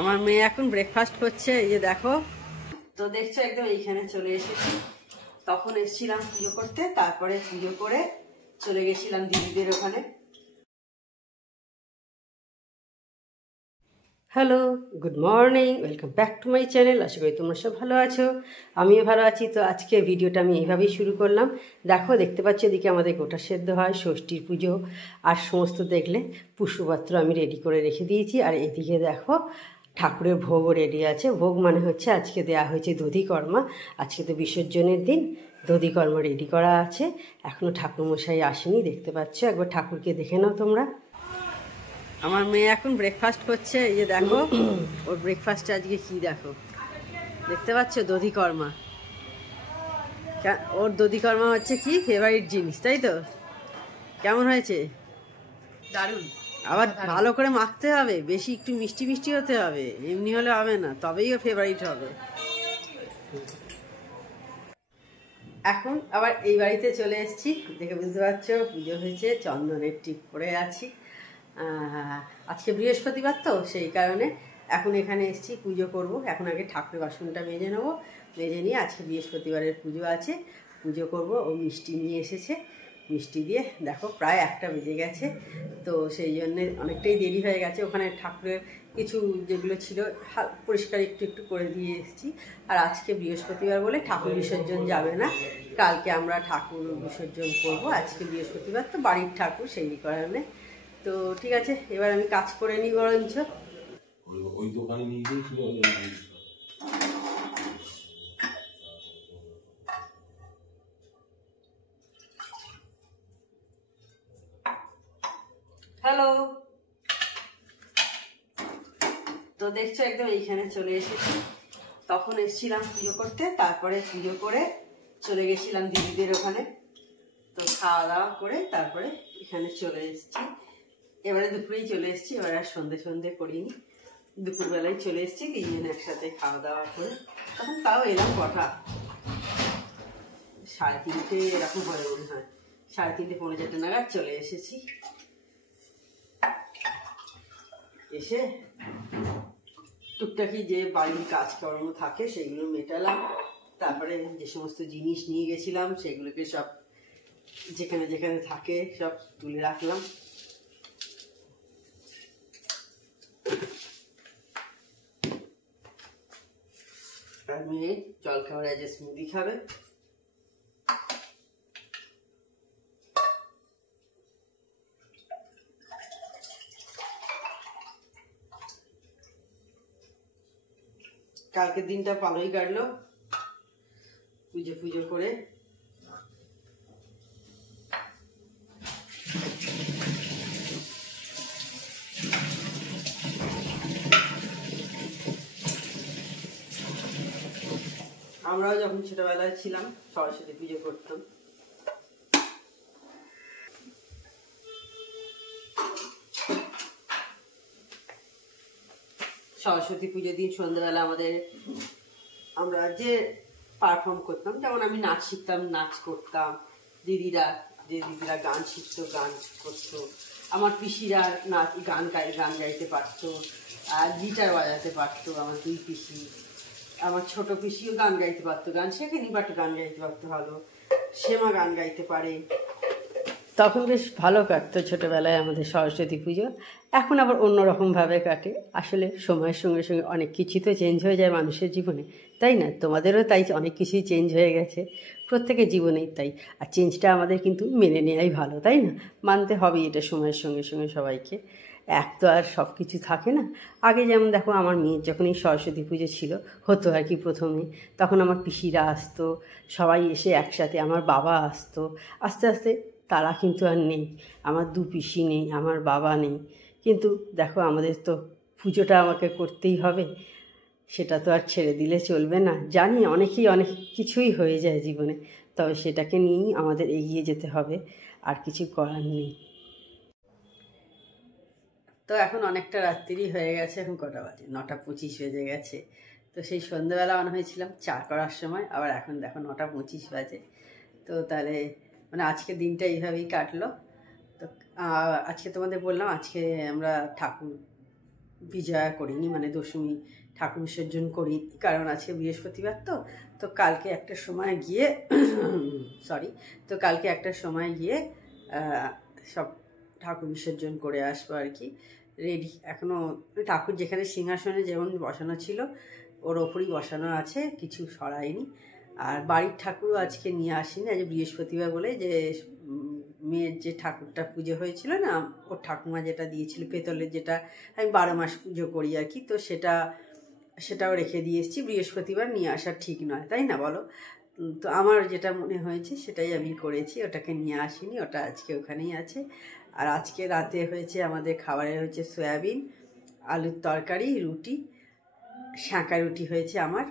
আমার মেয়ে এখন ব্রেকফাস্ট করছে, এই যে দেখো। তো দেখছো একদম এইখানে চলে এসেছি। তখন এসেছিলাম পুজো করতে, তারপরে পুজো করে চলে গেছিলাম দিদিদের ওখানে। Hello, good morning, welcome back to my channel. আশা করি তোমরা সব ভালো আছো, আমিও ভালো আছি। তো আজকে ভিডিওটা আমি এইভাবেই শুরু করলাম। দেখো, দেখতে পাচ্ছ এদিকে আমাদের গোটা সেদ্ধ হয়, ষষ্ঠীর পুজো আর সমস্ত দেখলে পুষ্পপাত্র আমি রেডি করে রেখে দিয়েছি। আর এদিকে দেখো ঠাকুরের ভোগও রেডি আছে। ভোগ মানে হচ্ছে আজকে দেয়া হয়েছে দধিকর্মা। আজকে তো বিসর্জনের দিন, দধিকর্মা রেডি করা আছে। এখনও ঠাকুরমশাই আসেনি, দেখতে পাচ্ছ। একবার ঠাকুরকে দেখে নাও তোমরা। আমার মেয়ে এখন ব্রেকফাস্ট করছে, এই যে দেখো। ওর ব্রেকফাস্টে আজকে কি দেখো, দেখতে পাচ্ছ, দধিকর্মা। ওর দধিকর্মা হচ্ছে কি ফেভারিট জিনিস, তাই তো? কেমন হয়েছে? দারুণ। আবার ভালো করে মাখতে হবে, বেশি একটু মিষ্টি মিষ্টি হতে হবে, এমনি হলে হবে না, তবেই ও ফেভারিট হবে। এখন আবার এই বাড়িতে চলে এসেছি, দেখে বুঝতে পারছো পুজো হয়েছে, চন্দনের টিপ পরে আছি। আজকে বৃহস্পতিবার তো, সেই কারণে এখন এখানে এসেছি, পুজো করব। এখন আগে ঠাকুর বাসনটা মেজে নেবো, মেজে নিয়ে আজকে বৃহস্পতিবারের পুজো আছে, পুজো করব। ও মিষ্টি নিয়ে এসেছে, মিষ্টি দিয়ে দেখো প্রায় 1টা বেজে গেছে। তো সেই জন্যে অনেকটাই দেরি হয়ে গেছে। ওখানে ঠাকুরের কিছু যেগুলো ছিল পরিষ্কার একটু একটু করে দিয়ে এসেছি। আর আজকে বৃহস্পতিবার বলে ঠাকুর বিসর্জন যাবে না, কালকে আমরা ঠাকুর বিসর্জন করব। আজকে বৃহস্পতিবার তো বাড়ির ঠাকুর, সেই কারণে। তো ঠিক আছে, এবার আমি কাজ করে নিই বরঞ্চ। ওই দোকানে নিয়ে গিয়েছিল। হ্যালো, তো দেখছো একদম এইখানে চলে এসেছি। তখন এসেছিলাম পুজো করতে, তারপরে পুজো করে চলে গেছিলাম দিদিদের ওখানে। তো খাওয়া দাওয়া করে তারপরে এখানে চলে এসেছি। এবারে দুপুরেই চলে এসেছি, এবার আর সন্ধে করিনি, দুপুরবেলায় চলে এসেছি। 3 জন একসাথে খাওয়া দাওয়া করে তখন তাও এলাম কটা 3:30 এরকম হয় মনে হয়, 3:30 পৌনে 4টে নাগাদ চলে এসেছি। এসে টুকটাকি যে বাড়ির কাজকর্ম থাকে সেগুলো মেটালাম। তারপরে যে সমস্ত জিনিস নিয়ে গেছিলাম সেগুলোকে সব যেখানে যেখানে থাকে সব তুলে রাখলাম। আর মেয়ে জল খাবার যে স্মুদি খাবে। কালকের দিনটা ভালোই কাটলো পুজো পুজো করে। আমরাও যখন ছোটবেলায় ছিলাম সরস্বতী পুজো করতাম। সরস্বতী পুজোর দিন সন্ধ্যাবেলা আমরা যে পারফর্ম করতাম, যেমন আমি নাচ শিখতাম, নাচ করতাম। দিদিরা গান শিখতো, গান করতো। আমার পিসিরা গান গাইতে পারতো, আর গিটার বাজাতে পারতো আমার 2 পিসি। আমার ছোট পিসিও গান গাইতে পারতো, গান শেখেনি বাট গান গাইতে পারতো ভালো। শ্যামা গান গাইতে পারে। তখন বেশ ভালো কাটতো ছোটোবেলায় আমাদের সরস্বতী পুজো। এখন আবার অন্যরকমভাবে কাটে। আসলে সময়ের সঙ্গে সঙ্গে অনেক কিছুই তো চেঞ্জ হয়ে যায় মানুষের জীবনে, তাই না? তোমাদেরও তাই, অনেক কিছুই চেঞ্জ হয়ে গেছে, প্রত্যেকের জীবনেই তাই। আর চেঞ্জটা আমাদের কিন্তু মেনে নেওয়াই ভালো, তাই না? মানতে হবে এটা সময়ের সঙ্গে সঙ্গে সবাইকে। এক তো আর সব কিছু থাকে না। আগে যেমন দেখো, আমার মেয়ের যখন এই সরস্বতী পুজো ছিল হতো আর কি, প্রথমে তখন আমার পিসিরা আসতো, সবাই এসে একসাথে, আমার বাবা আসতো। আস্তে আস্তে তারা কিন্তু আর নেই, আমার 2 পিসি নেই, আমার বাবা নেই। কিন্তু দেখো, আমাদের তো পুজোটা আমাকে করতেই হবে, সেটা তো আর ছেড়ে দিলে চলবে না। জানি অনেকেই অনেক কিছুই হয়ে যায় জীবনে, তবে সেটাকে নিয়েই আমাদের এগিয়ে যেতে হবে, আর কিছু করার নেই। তো এখন অনেকটা রাত্রি হয়ে গেছে, এখন কটা বাজে? 9:25 বেজে গেছে। তো সেই সন্ধ্যেবেলা মনে হয়েছিলাম চা করার সময়, আবার এখন দেখো 9:25 বাজে। তো তাহলে মানে আজকে দিনটা এইভাবেই কাটলো। তো আজকে তোমাদের বললাম আজকে আমরা ঠাকুর বিজয়া করিনি, মানে দশমী ঠাকুর বিসর্জন করি, কারণ আজকে বৃহস্পতিবার। তো কালকে একটা সময় গিয়ে কালকে একটা সময় গিয়ে সব ঠাকুর বিসর্জন করে আসবো আর কি। রেডি এখনও ঠাকুর যেখানে সিংহাসনে যেমন বসানো ছিল ওর ওপরই বসানো আছে, কিছু সরায়নি। আর বাড়ির ঠাকুরও আজকে নিয়ে আসিনি, আজ বৃহস্পতিবার বলে, যে মেয়ের যে ঠাকুরটা পুজো হয়েছিল না, ওর ঠাকুমা যেটা দিয়েছিল পেতলের, যেটা আমি 12 মাস পুজো করি আর কি, তো সেটাও রেখে দিয়ে এসেছি। বৃহস্পতিবার নিয়ে আসা ঠিক নয়, তাই না বলো? তো আমার যেটা মনে হয়েছে সেটাই আমি করেছি, ওটাকে নিয়ে আসিনি, ওটা আজকে ওখানেই আছে। আর আজকে রাতে হয়েছে আমাদের খাবারে হয়েছে সয়াবিন, আলুর তরকারি, রুটি, শাঁকা রুটি হয়েছে আমার।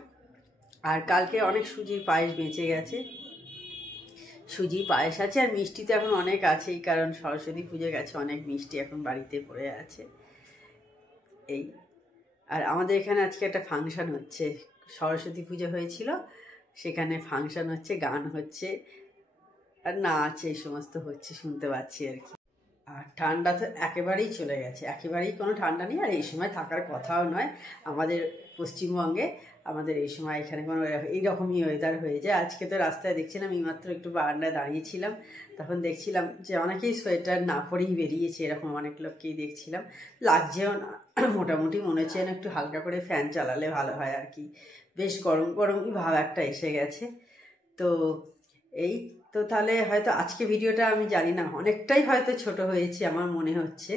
আর কালকে অনেক সুজির পায়েস বেঁচে গেছে, সুজির পায়েস আছে, আর মিষ্টি তো এখন অনেক আছেই, কারণ সরস্বতী পুজো গেছে, অনেক মিষ্টি এখন বাড়িতে পড়ে আছে এই। আর আমাদের এখানে আজকে একটা ফাংশন হচ্ছে, সরস্বতী পুজো হয়েছিল, সেখানে ফাংশন হচ্ছে, গান হচ্ছে আর নাচ এই সমস্ত হচ্ছে, শুনতে পাচ্ছি আর কি। আর ঠান্ডা তো একেবারেই চলে গেছে, একেবারেই কোনো ঠান্ডা নেই, আর এই সময় থাকার কথাও নয় আমাদের পশ্চিমবঙ্গে। আমাদের এই সময় এখানে কোনো এইরকমই ওয়েদার হয়ে যায়। আজকে তো রাস্তায় দেখছিলাম, এইমাত্র একটু বারান্দায় দাঁড়িয়েছিলাম, তখন দেখছিলাম যে অনেকেই সোয়েটার না পরেই বেরিয়েছে, এরকম অনেক লোককেই দেখছিলাম। লাগছেও না, মোটামুটি মনে হচ্ছে যেন একটু হালকা করে ফ্যান চালালে ভালো হয় আর কি, বেশ গরম গরমই ভাব একটা এসে গেছে। তো এই তো তাহলে হয়তো আজকে ভিডিওটা আমি জানি না অনেকটাই হয়তো ছোট হয়েছে আমার মনে হচ্ছে।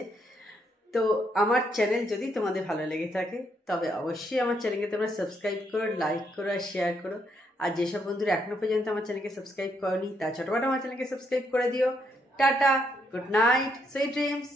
তো আমার চ্যানেল যদি তোমাদের ভালো লেগে থাকে তবে অবশ্যই আমার চ্যানেলকে তোমরা সাবস্ক্রাইব করো, লাইক করো আর শেয়ার করো। আর যেসব বন্ধুরা এখনও পর্যন্ত আমার চ্যানেলকে সাবস্ক্রাইব করনি তা ছোটখাটো আমার চ্যানেলকে সাবস্ক্রাইব করে দিও। Tata, good night, sweet dreams.